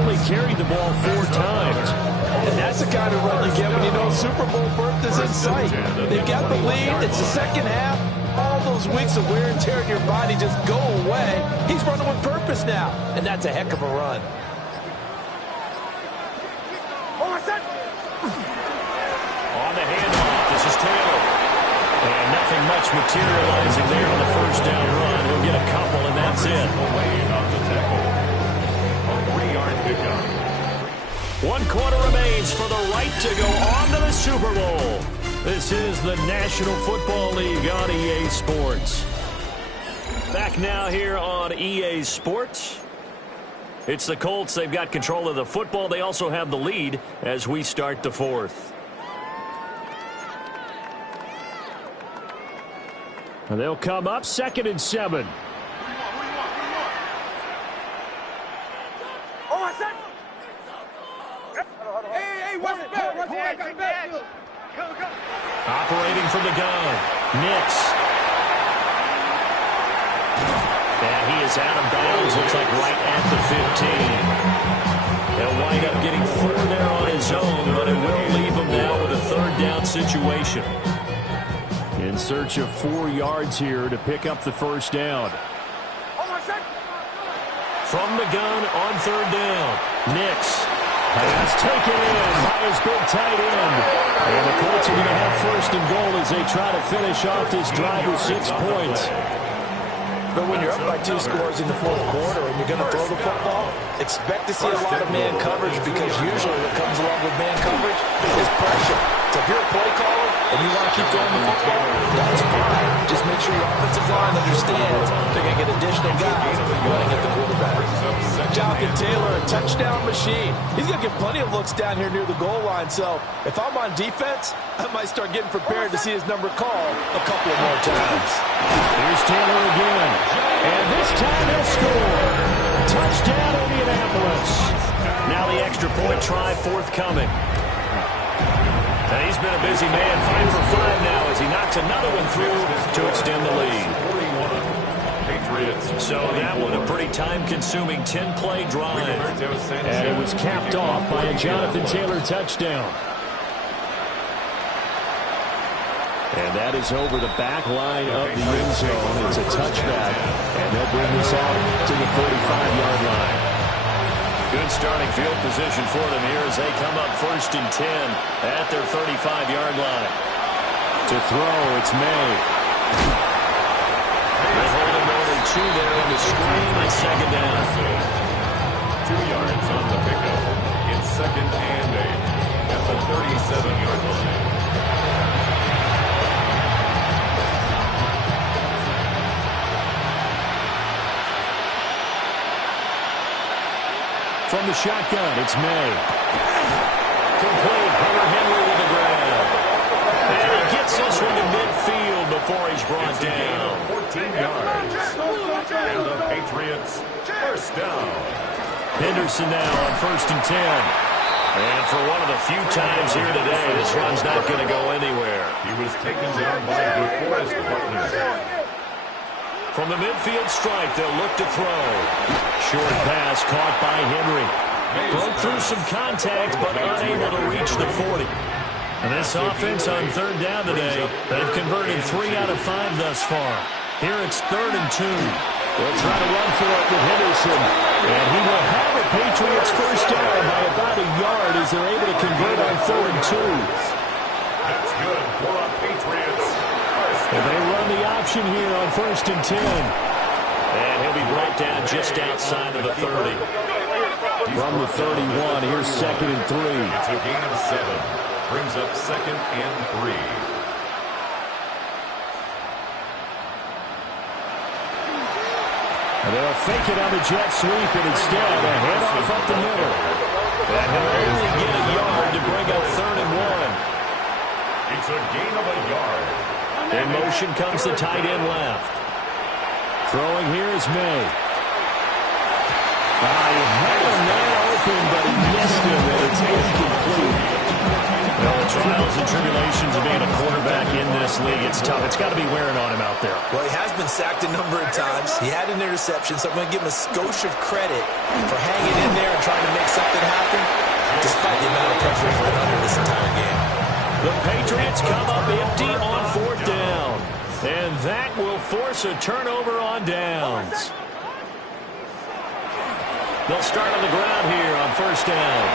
Only carried the ball 4 times. And that's the kind of run you get when you know Super Bowl berth is in sight. They've got the lead. It's the second half. All those weeks of wear and tear in your body just go away. He's running with purpose now, and that's a heck of a run. On the handoff, this is Taylor. And nothing much materializing there on the first down run. He'll get a couple, and that's it. One quarter remains for the right to go on to the Super Bowl. This is the National Football League on EA Sports. Back now here on EA Sports. It's the Colts. They've got control of the football. They also have the lead as we start the fourth. And they'll come up 2nd and 7. Operating from the gun, Nix. And he is out of bounds, looks like right at the 15. He'll wind up getting 4 there on his own, but it will leave him now with a 3rd down situation. In search of 4 yards here to pick up the first down. From the gun on 3rd down, Nix. Pass taken in by his big tight end. And the Colts are going to have 1st and goal as they try to finish off this drive with 6 points. But when you're up by 2 scores in the 4th quarter and you're going to throw the football, expect to see a lot of man coverage, because usually what comes along with man coverage is pressure. So if you're a play caller and you want to keep throwing the football, that's fine. Just make sure your offensive line understands they're going to get additional guys running at the quarterback. Jonathan Taylor, a touchdown machine. He's going to get plenty of looks down here near the goal line. So if I'm on defense, I might start getting prepared to see his number called a couple of more times. Here's Taylor again. And this time he'll score. Touchdown, Indianapolis. Now the extra point try forthcoming. And he's been a busy man, 5 for 5 now as he knocks another one through to extend the lead. So that one a pretty time-consuming 10-play drive. And it was capped off by a Jonathan Taylor touchdown. And that is over the back line of the end zone. It's a touchback. And they'll bring this out to the 45-yard line. Good starting field position for them here as they come up 1st and 10 at their 35-yard line. To throw, it's May. They'll hold him only 2 there on the screen at 2nd down. 2 yards on the pickup. It's 2nd and 8 at the 37-yard line. From the shotgun, it's May. Complete. Hunter Henry with the grab. And he gets this one to midfield before he's brought down. 14 yards. And the Patriots, 1st down. Henderson now on 1st and 10. And for one of the few times here today, this run's not going to go anywhere. He was taken down by DeForest partner. From the midfield stripe, they'll look to throw. Short pass caught by Henry. Broke through some contact, but unable to reach the 40. And this offense on 3rd down today, they've converted 3 out of 5 thus far. Here it's 3rd and 2. They'll try to run for it with Henderson. And he will have the Patriots 1st down by about a yard as they're able to convert on 3rd and 2. That's good for the Patriots. And they run the option here on 1st and 10. And he'll be brought down just outside of the 30. From the 31, here's 2nd and 3. It's a gain of 7. Brings up 2nd and 3. And they'll fake it on the jet sweep, and instead a handoff up the middle. And he'll only get a yard to bring up 3rd and 1. It's a gain of a yard. In motion comes the tight end left. Throwing here is May. He had a man open, but he missed him, and it's incomplete. They'll try trials and tribulations of being a quarterback in this league. It's tough. It's got to be wearing on him out there. Well, he has been sacked a number of times. He had an interception, so I'm going to give him a skosh of credit for hanging in there and trying to make something happen, despite the amount of pressure he's been under this entire game. The Patriots come up empty on 4th down, and that will force a turnover on downs. They'll start on the ground here on 1st down.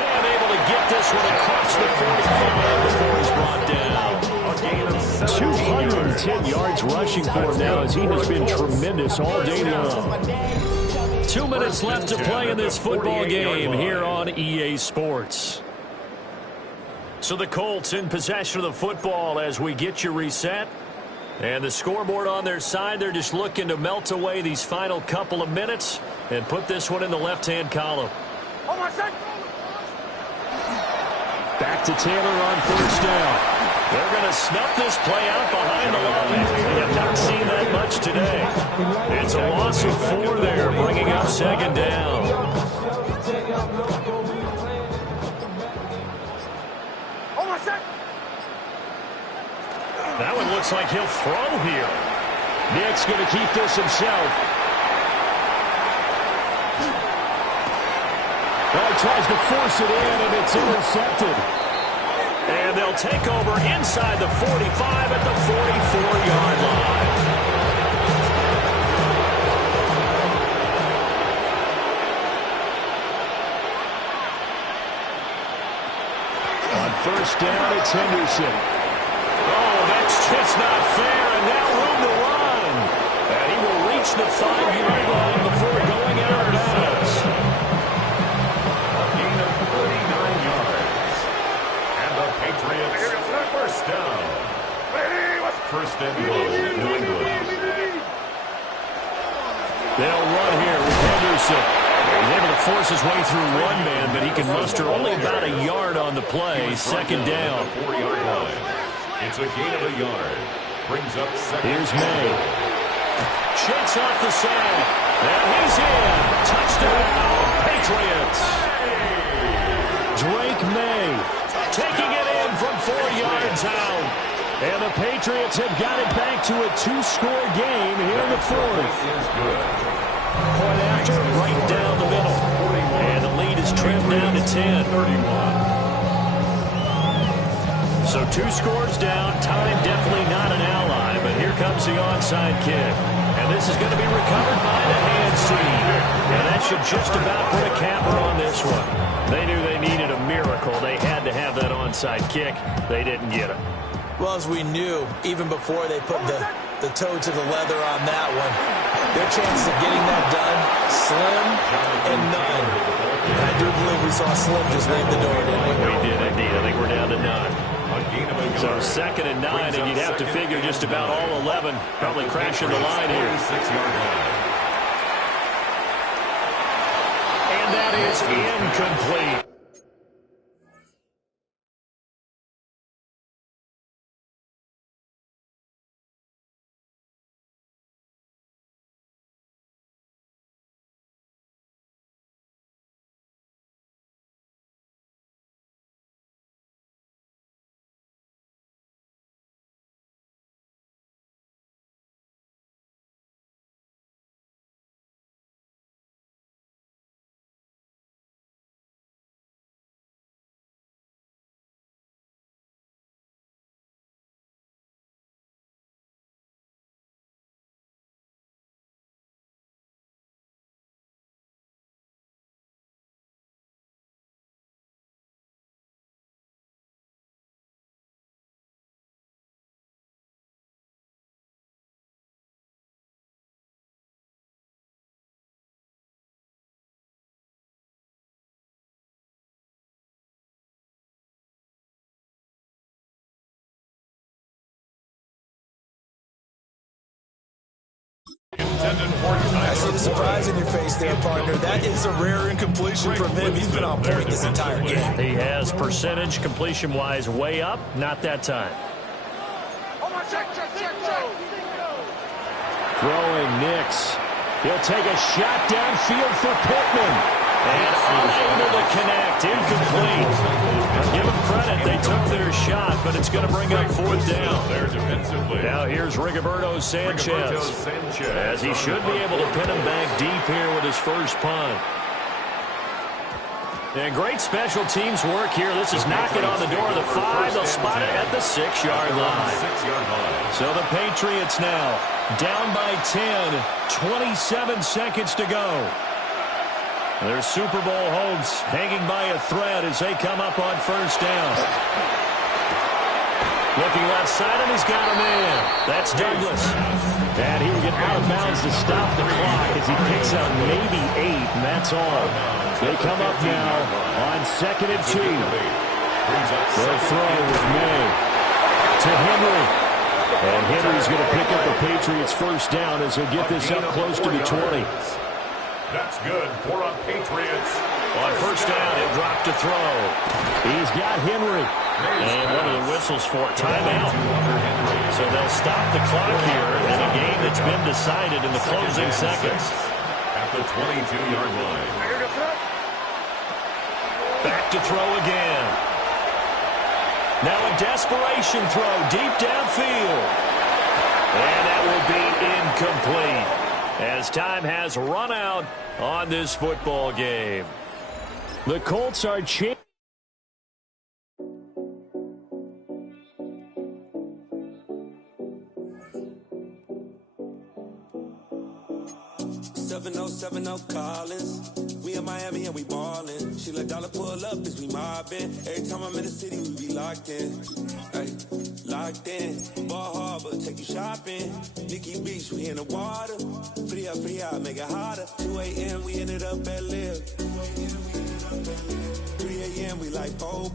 And able to get this one across the 45 before he's brought down. A gain of 210 yards rushing for him now, as he has been tremendous all day long. 2 minutes left to play in this football game here on EA Sports. So the Colts in possession of the football as we get you reset. And the scoreboard on their side, they're just looking to melt away these final couple of minutes and put this one in the left-hand column. Back to Taylor on 1st down. They're going to snuff this play out behind the line. They have not seen that much today. It's a loss of 4 there, bringing up 2nd down. That one looks like he'll throw here. Nick's going to keep this himself. Well, he tries to force it in, and it's intercepted. And they'll take over inside the 45 at the 44-yard line. On 1st down, it's Henderson. Oh, that's just not fair, and now room to run. And he will reach the 5-yard line before going out of bounds. A gain of 39 yards. And the Patriots, 1st down. 1st and goal, New England. They'll run here with Henderson. He's able to force his way through one man, but he can muster only about a yard on the play. 2nd down. 4-yard line. It's a gain of a yard. Brings up 2nd. Here's May. Shakes off the sack. And he's in. Touchdown, Patriots. Drake May taking it in from 4 yards out. And the Patriots have got it back to a 2-score game here in the 4th. Is good. Point after, right down the middle. And the lead is trimmed down to 10. 31. So 2 scores down. Time definitely not an ally, but here comes the onside kick. And this is going to be recovered by the hand seed. And that should just about put a capper on this one. They knew they needed a miracle. They had to have that onside kick. They didn't get it. Well, as we knew, even before they put the toe to the leather on that one, their chances of getting that done, slim and none. And I do believe we saw Slim just leave the door, didn't we? We did indeed. I think we're down to 9. So 2nd and 9, and you'd have to figure just about all 11 probably crashing the line here. And that is incomplete. I see the surprise in your face there, partner. That is a rare incompletion from him. He's been on point this entire game. He has percentage completion-wise way up. Not that time. Throwing Nix. He'll take a shot downfield for Pittman. And unable to connect. Incomplete. Give them credit. They took their shot, but it's going to bring up fourth down. Now here's Rigoberto Sanchez. As he should be able to pin him back deep here with his first punt. And great special teams work here. This is knocking on the door of the 5. They'll spot it at the 6-yard line. So the Patriots now down by 10. 27 seconds to go. Their Super Bowl hopes hanging by a thread as they come up on first down. Looking left side, and he's got him in. That's Douglas. And he will get out of bounds to stop the clock as he picks up maybe 8, and that's all. They come up now on 2nd and 2. They'll throw with May to Henry. And Henry's going to pick up the Patriots' first down as he'll get this up close to the 20. That's good for a Patriots. On first down, he'll drop to throw. He's got Henry. And one of the whistles for timeout. So they'll stop the clock here in a game that's been decided in the closing seconds. At the 22-yard line. Back to throw again. Now a desperation throw deep downfield. And that will be incomplete as time has run out on this football game. The Colts are chasing. 7070 Collins. We in Miami and we ballin'. She let dollar pull up as we mobbin'. Every time I'm in the city, we be locked in. Ay, locked in. Ball Harbor, take you shopping. Nikki Beach, we in the water. Free up, make it harder. 2 a.m., we ended up at Live. 3 a.m., we like Pope.